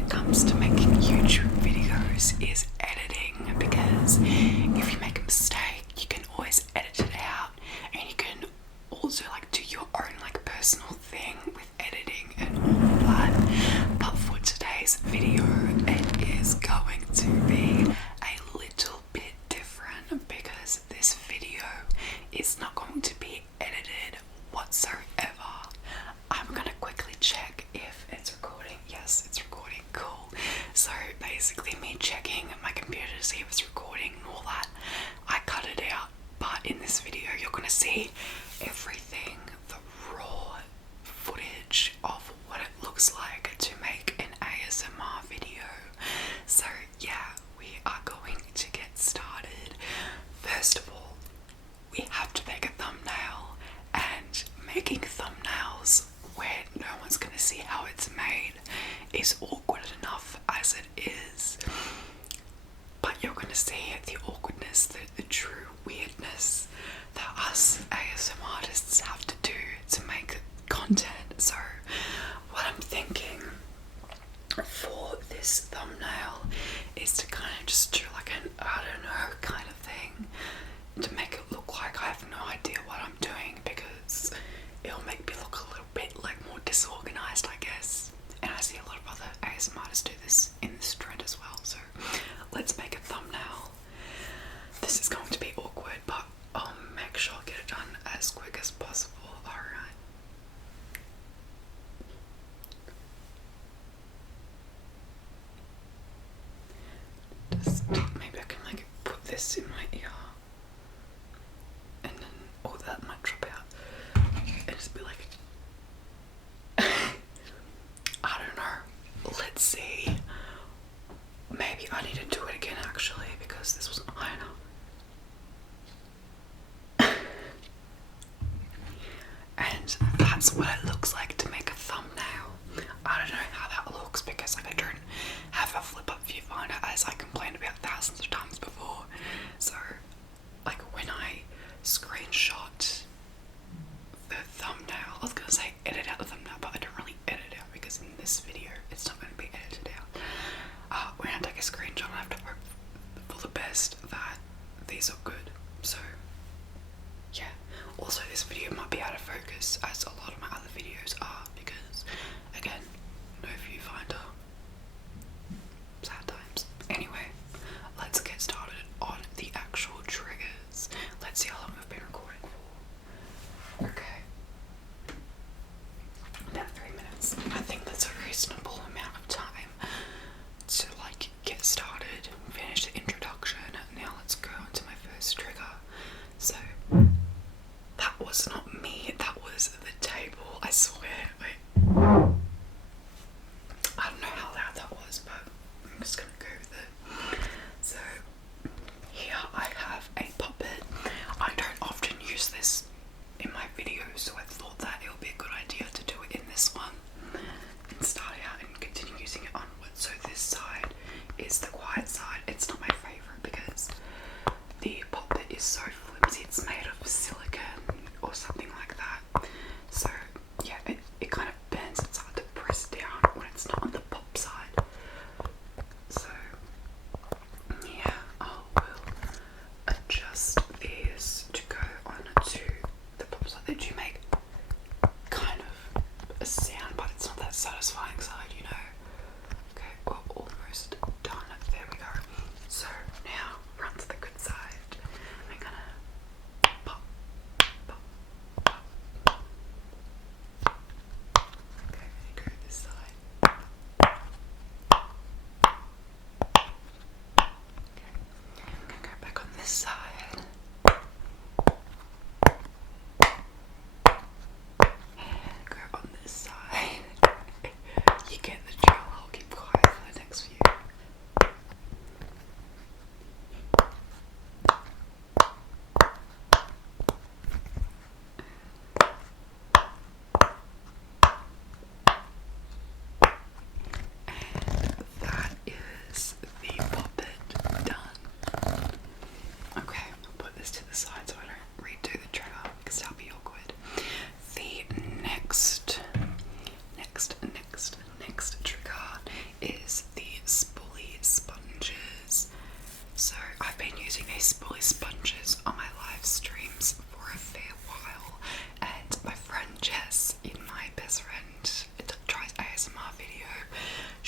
it comes to making YouTube videos is editing, because if you make a mistake, you can always edit it out, and you can also like do your own like personal thing with editing and all of that. But for today's video, it is going to be a little bit different, because this video is not going to be edited whatsoever. I'm gonna quickly check if it's recording. Yes, it's recording. Cool. So basically me checking my computer to see if it's recording and all that, I cut it out. But in this video you're gonna see everything, the raw footage of what it looks like to make an ASMR video. So yeah, we are going to get started. First of all, we have to make a thumbnail, and making thumbnails where no one's going to see how it's made is awkward enough as it is. But you're going to see the awkwardness, the true weirdness that us ASMR artists have to do to make content. So what I'm thinking for this thumbnail is to kind of just do like an, I don't know, kind of thing to make it look like I have no idea what I'm doing, because it'll make me look a little bit like more disorganized, I guess. And I see a lot of other ASMR artists do this in this trend as well. So let's make a thumbnail. This is going to be awkward, but I'll make sure I'll get it done as quick as possible. Alright. Just maybe I can like put this in my ear, and then all that might drop out and just be like, I don't know. Let's see. Maybe I need to do it again actually, because this wasn't high enough. And that's what it looks like to make a thumbnail. I don't know how that looks, because like I don't have a flip up viewfinder, as I complained about thousands of times before. So like when I screenshot the thumbnail, I was gonna say edit out the thumbnail, but I don't really edit it out, because in this video it's not going to be edited out. When I take a screenshot, I have to hope for the best that these are good. So yeah, also this video might be out of focus, as a lot of my other videos are, because again, no viewfinder, sad times. Anyway, let's get started on the actual triggers. Let's see how long I've been recording for. Okay, about 3 minutes. I think that's a reasonable amount of time to like get started, finish the introduction. Now let's go into my first trigger. So that was not me, that was the table, I swear. Wait, I don't know how loud that was, but I'm just gonna go with it. So here I have a puppet. I don't often use this in my videos, so I thought that it would be a good idea to do it in this one and start out and continue using it onwards. So this side is the quiet side. It's not my favorite because the puppet is so flimsy. It's made of silicone or something like that. So yeah, it kind of bends. It's hard to press down when it's not on the pop side. So yeah, I will adjust these to go onto the pop side. They do make kind of a sound, but it's not that satisfying side, you know. Okay, we're almost done. There we go. So now we're on to the good side. I'm gonna pop, pop, pop. Okay, I'm gonna go this side. Okay, I'm gonna go back on this side. And go on this side. You get the drill. I'll keep quiet for the next few. And that is the puppet done. Okay,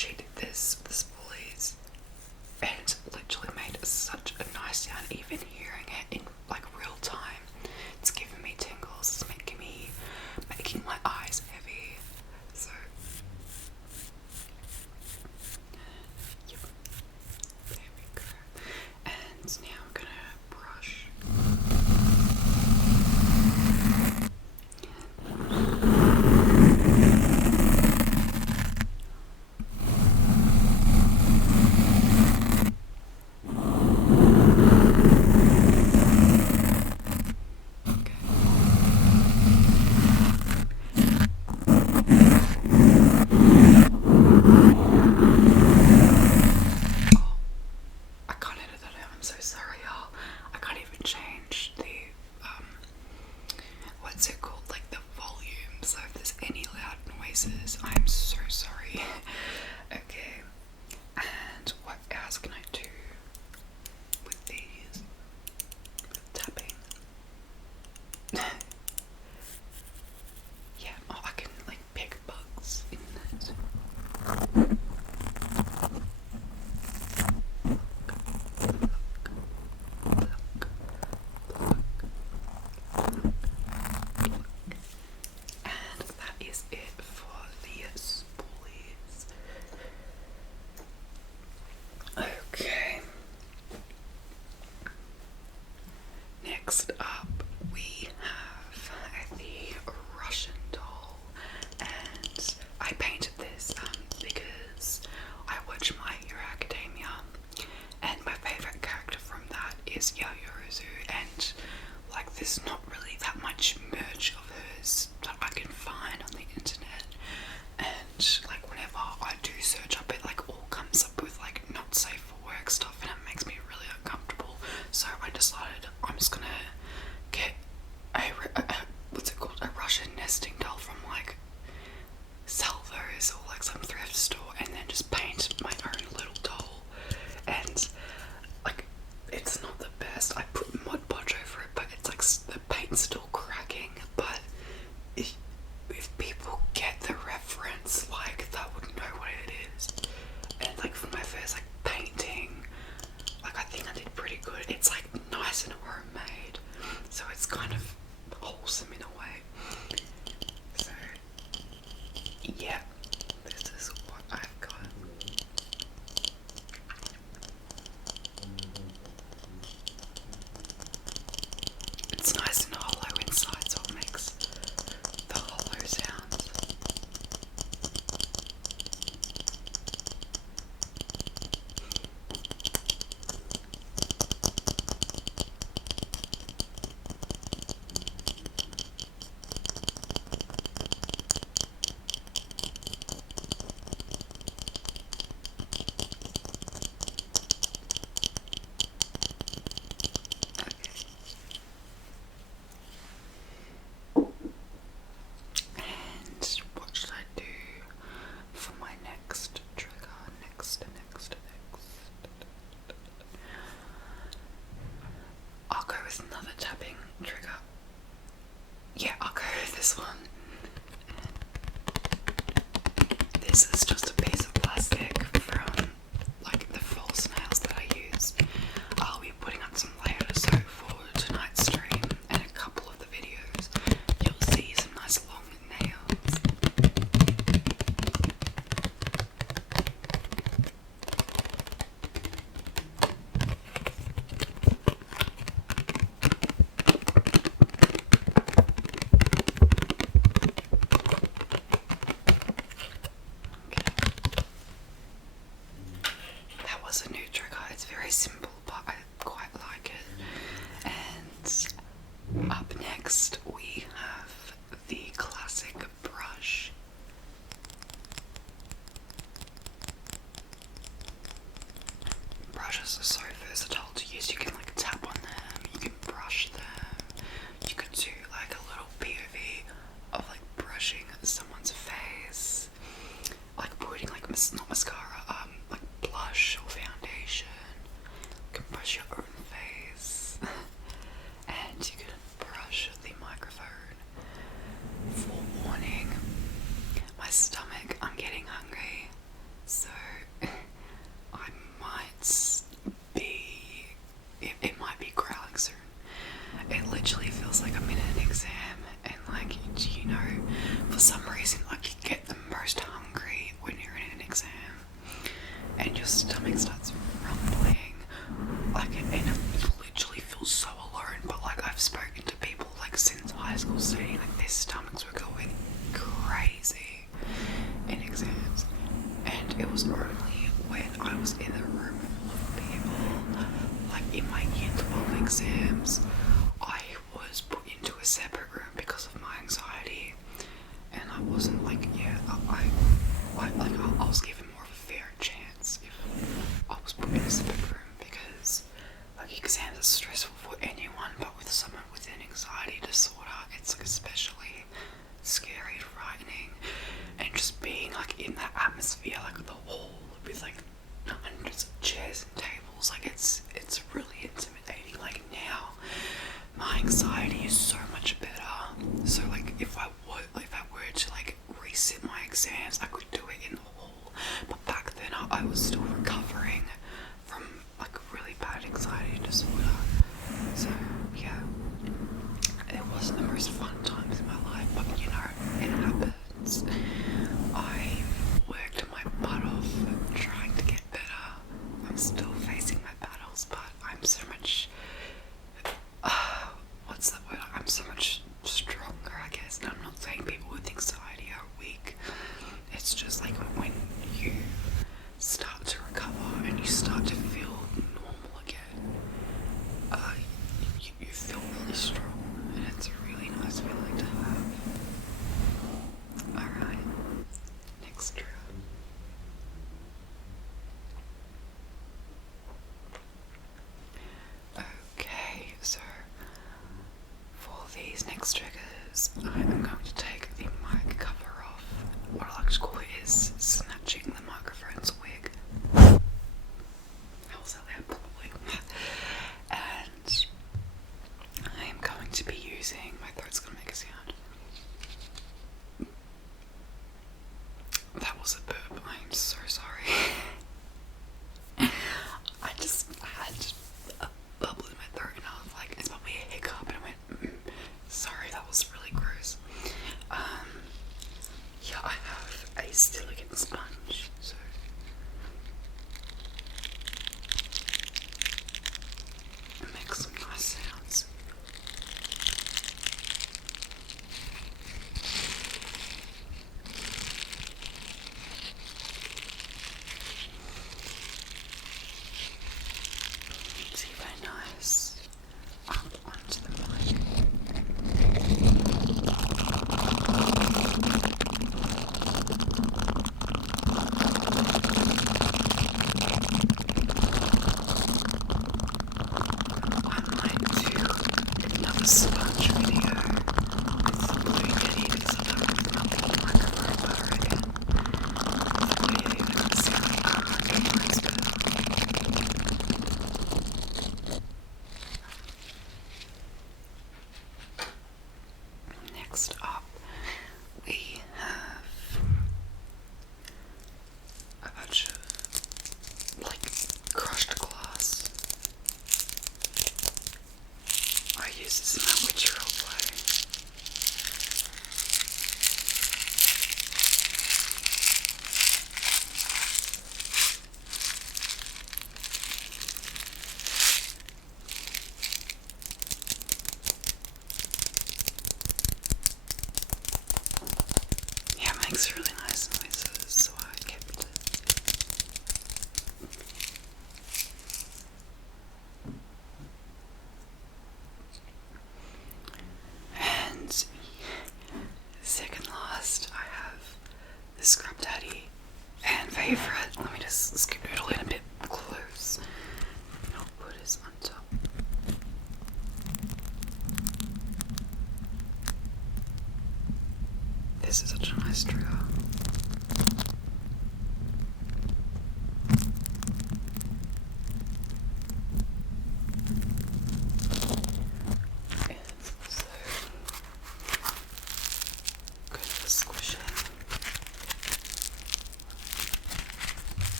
she did this with the spoolies, and it's literally made such a nice sound. Even hearing it in like real time, it's giving me tingles. It's making my eyes heavy. So yep, there we go. And now I'm gonna brush. I can't edit that out, I'm so sorry y'all. I can't even change the what's it called, like the volume, so if there's any loud noises, I'm so sorry. Okay, and what else can I do with these? Tapping. Yeah, oh, I can like pick bugs in it. And that is it for the spoolies. Okay. Next up, we have the Russian doll, and I painted this because I watch My Hero Academia, and my favourite character from that is Yaoyorozu, and like there's not really that much merch of hers that I can find on the internet, and like whenever I do search up, it like all comes up with like not safe for work stuff, and it makes me really uncomfortable. So I decided I'm just gonna get a what's it called, a Russian nesting doll from like Salvos or like some thrift store, and then just paint my own little doll. And like it's not the best. I put Mod Podge over it, but it's like the paint's still cracking. But if people get the reference, like that would know what it is. And like for my first like painting, like I think I did pretty good. It's like nice and homemade, so it's kind of wholesome in a way. So yeah, this is what I've got. It's nice and hollow inside, so it makes the hollow sounds. And what should I do for my next trigger? Next. I'll go with another tapping trigger. Yeah, I'll go with this one. This is just a piece of plastic from like the false nails that I use. I'll be putting on some later, so for tonight's stream and a couple of the videos, you'll see some nice long nails. That was a new trigger. It's very simple, but I quite like it. And up next we have the classic brush. Brushes are so versatile to use. You can like tap on them, you can brush them, you could do like a little POV of like brushing someone's face, like putting like not mascara, like blush or foundation. You can brush your own face, and you can brush the microphone. Forewarning, my stomach, I'm getting hungry, so stomach starts rumbling, like, and it literally feels so alone. But like, I've spoken to people like since high school stating like their stomachs were going crazy in exams, and it was only when I was in a room full of people, like in my year 12 exams, I was put into a separate room because of my anxiety, and I wasn't like, yeah, I was given more of a fair chance if I was put in a separate room, because like exams are stressful for anyone, but with someone with an anxiety disorder, it's like especially scary and frightening. And just being like in that atmosphere, like the hall with like hundreds of chairs and tables, like it's really intimidating. Like now my anxiety is so much better, so like if I were to like resit my exams, I could do it in the hall. But back then I was still recovering from like really bad anxiety disorder, so yeah, it wasn't the most fun times in my life, but you know, it happens. I worked my butt off trying to get better. I'm still facing my battles, but I'm so much what's that word? I'm so much stronger, I guess. And I'm not saying people with anxiety are weak. It's just like when you start to recover and you start to feel normal again, you feel really strong, and it's a really nice feeling to have. Alright, next trigger. Okay, so for these next triggers, I'm going to take the mic cover off. What I like to call it is snatching the microphone's wig. How was that loud? Probably. And I am going to be using, my throat's going to make a sound. That was a burp, I am so sorry. I just had a bubble in my throat and I was like, it's probably a hiccup, and I went, sorry, that was really gross.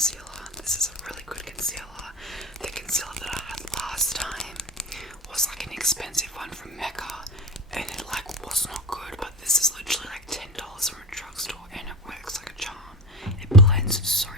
concealer. This is a really good concealer. The concealer that I had last time was like an expensive one from Mecca, and it like was not good, but this is literally like $10 from a drugstore, and it works like a charm. It blends so